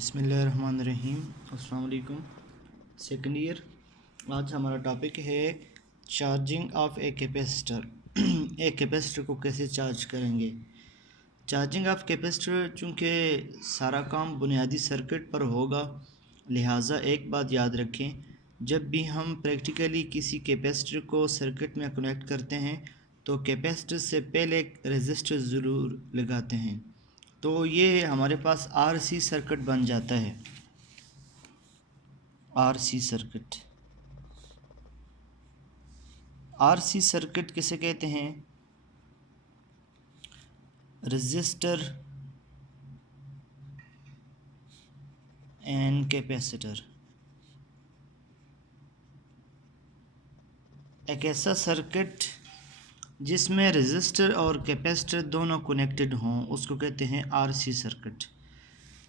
बिस्मिल्लाहिर्रहमानिर्रहीम। अस्सलाम वालेकुम। Second year. आज हमारा टॉपिक है चार्जिंग ऑफ ए कैपेसिटर। एक कैपेसिटर को कैसे चार्ज करेंगे। चार्जिंग ऑफ कैपेसिटर, चूँकि सारा काम बुनियादी सर्किट पर होगा, लिहाजा एक बात याद रखें, जब भी हम प्रैक्टिकली किसी कैपेसिटर को सर्किट में कनेक्ट करते हैं तो कैपेसिटर से पहले एक रेजिस्टर ज़रूर लगाते हैं। तो ये हमारे पास आरसी सर्किट बन जाता है। आरसी सर्किट, आरसी सर्किट किसे कहते हैं? Resistor and capacitor. एक ऐसा सर्किट जिसमें रेजिस्टर और कैपेसिटर दोनों कनेक्टेड हों उसको कहते हैं RC circuit.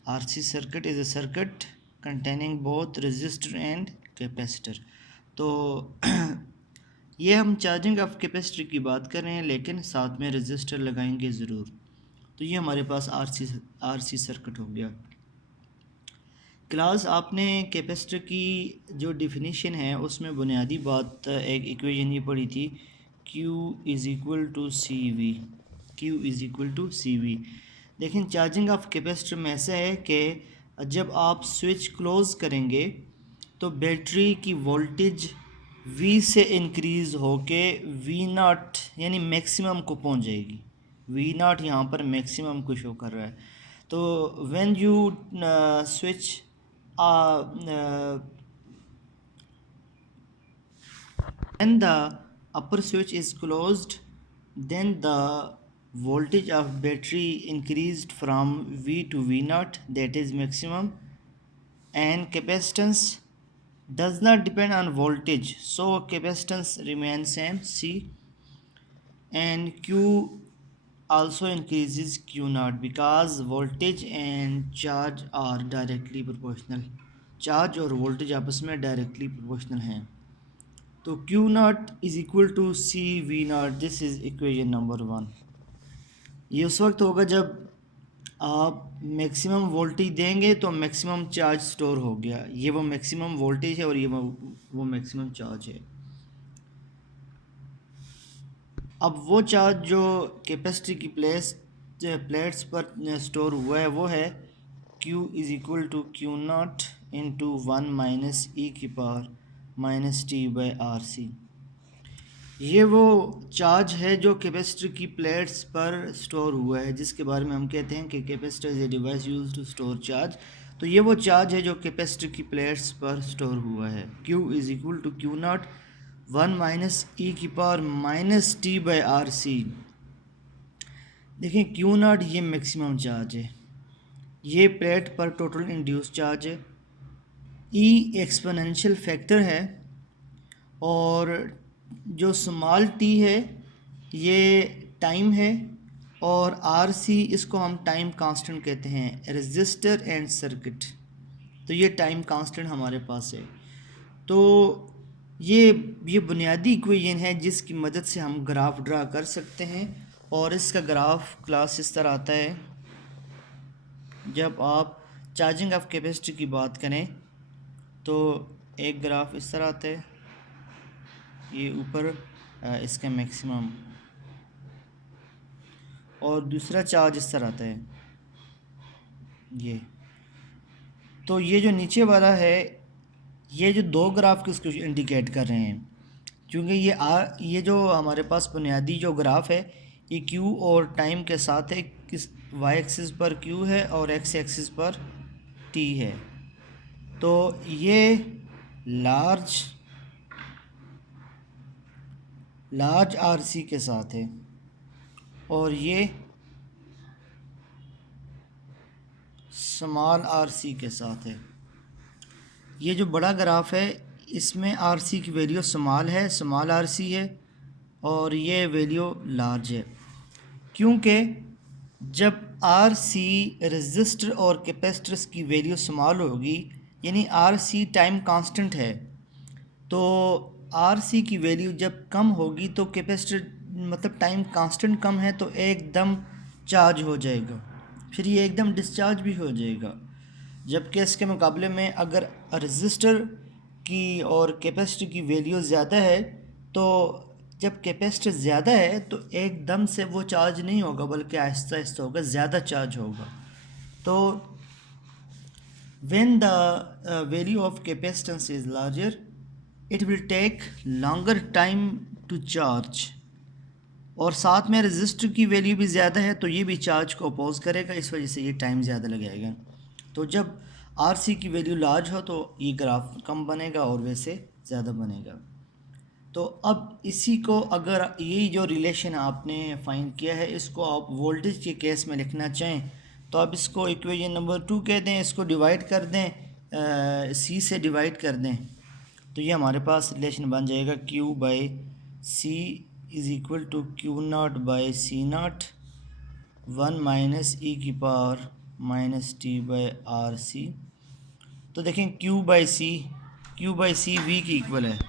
RC circuit is a circuit containing both resistor and capacitor. तो ये हम चार्जिंग ऑफ कैपेसिटर की बात कर रहे हैं, लेकिन साथ में रेजिस्टर लगाएंगे ज़रूर। तो ये हमारे पास आरसी सर्किट हो गया। क्लास आपने कैपेसिटर की जो डिफिनीशन है उसमें बुनियादी बात एक इक्वेशन ये पढ़ी थी, Q is equal to C V. Q is equal to C V. लेकिन चार्जिंग ऑफ कैपेसिटर में ऐसा है कि जब आप स्विच क्लोज़ करेंगे तो बैटरी की वोल्टेज V से इंक्रीज़ होके V0 यानी मैक्सिमम को पहुंच जाएगी। V0 यहाँ पर मैक्सिमम को शो कर रहा है। तो when you switch when the upper switch is closed, then the voltage of battery increased from V to V0, that is maximum, and capacitance does not depend on voltage, so capacitance remains same C, and Q also increases Q0 because voltage and charge are directly proportional. Charge और voltage आपस में directly proportional हैं। तो Q0 is equal to C V not. This is equation number 1। ये उस वक्त होगा जब आप मैक्सिमम वोल्टेज देंगे तो मैक्सिमम चार्ज स्टोर हो गया। ये वो मैक्सिमम वोल्टेज है और ये वो मैक्सिमम चार्ज है। अब वो चार्ज जो कैपेसिटी की प्लेट्स पर स्टोर हुआ है वो है Q is equal to Q0 into 1 minus ई की power minus T by are c. ये वो चार्ज है जो कैपेसिटर की प्लेट्स पर स्टोर हुआ है, जिसके बारे में हम कहते हैं कि capacitor is a device used to store charge. तो ये वो चार्ज है जो कैपेसिटर की प्लेट्स पर स्टोर हुआ है। Q is equal to Q0 1 minus ई की power minus T by are c. देखें Q0 ये मैक्सिमम चार्ज है, ये प्लेट पर टोटल इंड्यूस चार्ज है। E एक्सपोनेंशियल फैक्टर है और जो स्मॉल t है ये टाइम है और आर सी इसको हम टाइम कांस्टेंट कहते हैं। रेजिस्टर एंड सर्किट, तो ये टाइम कांस्टेंट हमारे पास है। तो ये बुनियादी इक्वेशन है जिसकी मदद से हम ग्राफ ड्रा कर सकते हैं। और इसका ग्राफ क्लास इस तरह आता है। जब आप चार्जिंग ऑफ कैपेसिटी की बात करें तो एक ग्राफ इस तरह आता है, ये ऊपर इसका मैक्सिमम, और दूसरा चार्ज इस तरह आता है ये। तो ये जो नीचे वाला है, ये जो दो ग्राफ किसको इंडिकेट कर रहे हैं, क्योंकि ये जो हमारे पास बुनियादी जो ग्राफ है ये Q और टाइम के साथ है। किस y एक्सिस पर Q है और x एक्सिस पर T है। तो ये लार्ज RC के साथ है और ये स्मॉल RC के साथ है। ये जो बड़ा ग्राफ है इसमें RC की वैल्यू स्मॉल है, स्मॉल RC है, और ये वैल्यू लार्ज है। क्योंकि जब RC रेजिस्टर और कैपेसिटर्स की वैल्यू स्मॉल होगी, यानी RC टाइम कांस्टेंट है, तो RC की वैल्यू जब कम होगी तो कैपेसिटर मतलब टाइम कांस्टेंट कम है तो एकदम चार्ज हो जाएगा, फिर ये एकदम डिस्चार्ज भी हो जाएगा। जबकि इसके मुकाबले में अगर रजिस्टर की और कैपेसिटर की वैल्यू ज़्यादा है, तो जब कैपेसिटर ज़्यादा है तो एकदम से वो चार्ज नहीं होगा, बल्कि आहिस्ता आहिस्ता होगा, ज़्यादा चार्ज होगा। तो when the value of capacitance is larger, it will take longer time to charge, और साथ में रजिस्टर की वैल्यू भी ज़्यादा है तो ये भी चार्ज को अपोज करेगा, इस वजह से ये टाइम ज़्यादा लगेगा। तो जब आरसी की वैल्यू लार्ज हो तो ये ग्राफ कम बनेगा और वैसे ज़्यादा बनेगा। तो अब इसी को, अगर यही जो रिलेशन आपने फाइंड किया है, इसको आप वोल्टेज के केस में लिखना चाहें तो आप इसको इक्वेशन नंबर 2 कह दें, इसको डिवाइड कर दें, सी से डिवाइड कर दें, तो ये हमारे पास रिलेशन बन जाएगा Q by c is equal to Q not by C not 1 minus ई की power minus T by R C. तो देखें Q बाई सी V की इक्वल है,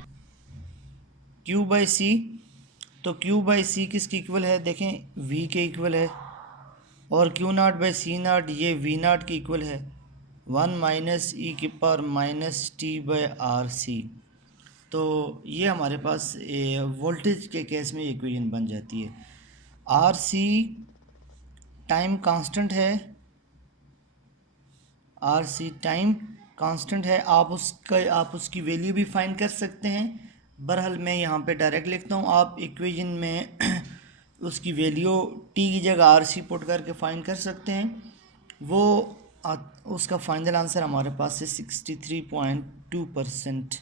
Q बाई सी, तो Q बाई सी किसकी इक्वल है, देखें V के इक्वल है, और Q not by C not ये V नॉट की इक्वल है 1 माइनस ई की power minus T by R C. तो ये हमारे पास वोल्टेज के केस में इक्वेशन बन जाती है। आर सी टाइम कांस्टेंट है, आर सी टाइम कांस्टेंट है, आप उसकी वैल्यू भी फाइंड कर सकते हैं। बहरहाल मैं यहाँ पे डायरेक्ट लिखता हूँ, आप इक्वेशन में उसकी वैल्यू टी की जगह आर सी पुट करके फाइंड कर सकते हैं। वो उसका फाइनल आंसर हमारे पास है 63.2%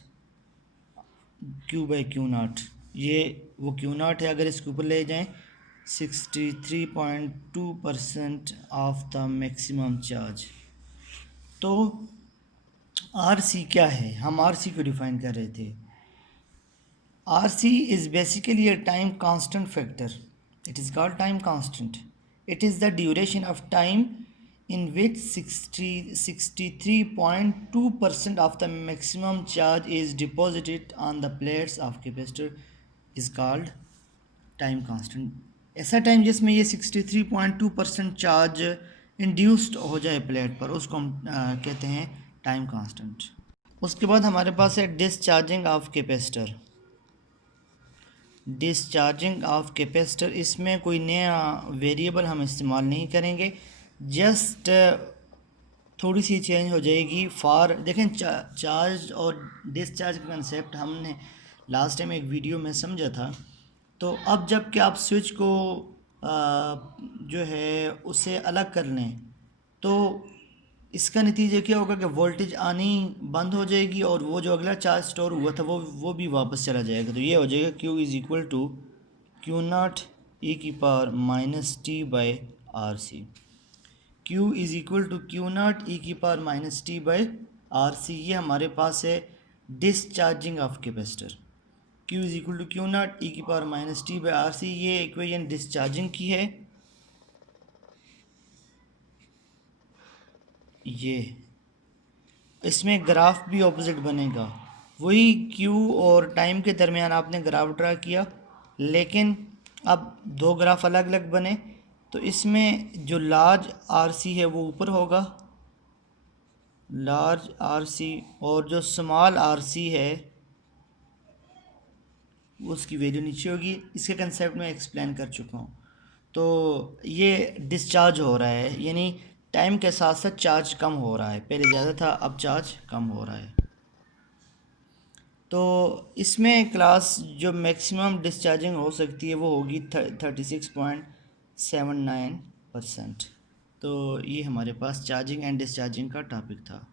Q बाई क्यू नाट। ये वो क्यू नाट है, अगर इसके ऊपर ले जाएं 63.2% ऑफ द मैक्सिमम चार्ज। तो आर सी क्या है, हम आर सी को डिफाइन कर रहे थे। R C is basically a time constant factor. It is called time constant. It is the duration of time in which 63.2% of the maximum charge is deposited on the plates of capacitor is called time constant. ऐसा time जिसमें ये 63.2% charge induced हो जाए plate पर, उसको हम कहते हैं टाइम कांस्टेंट। उसके बाद हमारे पास है discharging of capacitor. Discharging of capacitor, इसमें कोई नया वेरिएबल हम इस्तेमाल नहीं करेंगे, जस्ट थोड़ी सी चेंज हो जाएगी फॉर। देखें चार्ज और डिस्चार्ज का कंसेप्ट हमने लास्ट टाइम एक वीडियो में समझा था। तो अब जब कि आप स्विच को जो है उसे अलग कर लें, तो इसका नतीजा क्या होगा कि वोल्टेज आनी बंद हो जाएगी और वो जो अगला चार्ज स्टोर हुआ था वो भी वापस चला जाएगा। तो ये हो जाएगा Q is equal to Q not e की power minus T by are c. Q is equal to Q not e की power minus T by are c. ये हमारे पास है discharging of capacitor. Q is equal to Q not e की power minus T by are c, ये equation discharging की है। ये इसमें ग्राफ भी ऑपोजिट बनेगा, वही Q और टाइम के दरमियान आपने ग्राफ ड्रा किया, लेकिन अब दो ग्राफ अलग अलग बने। तो इसमें जो लार्ज RC है वो ऊपर होगा, लार्ज RC, और जो स्मॉल RC है उसकी वैल्यू नीचे होगी। इसके कंसेप्ट में एक्सप्लेन कर चुका हूँ। तो ये डिस्चार्ज हो रहा है, यानी टाइम के साथ साथ चार्ज कम हो रहा है, पहले ज़्यादा था अब चार्ज कम हो रहा है। तो इसमें क्लास जो मैक्सिमम डिस्चार्जिंग हो सकती है वो होगी 36.79%। तो ये हमारे पास चार्जिंग एंड डिस्चार्जिंग का टॉपिक था।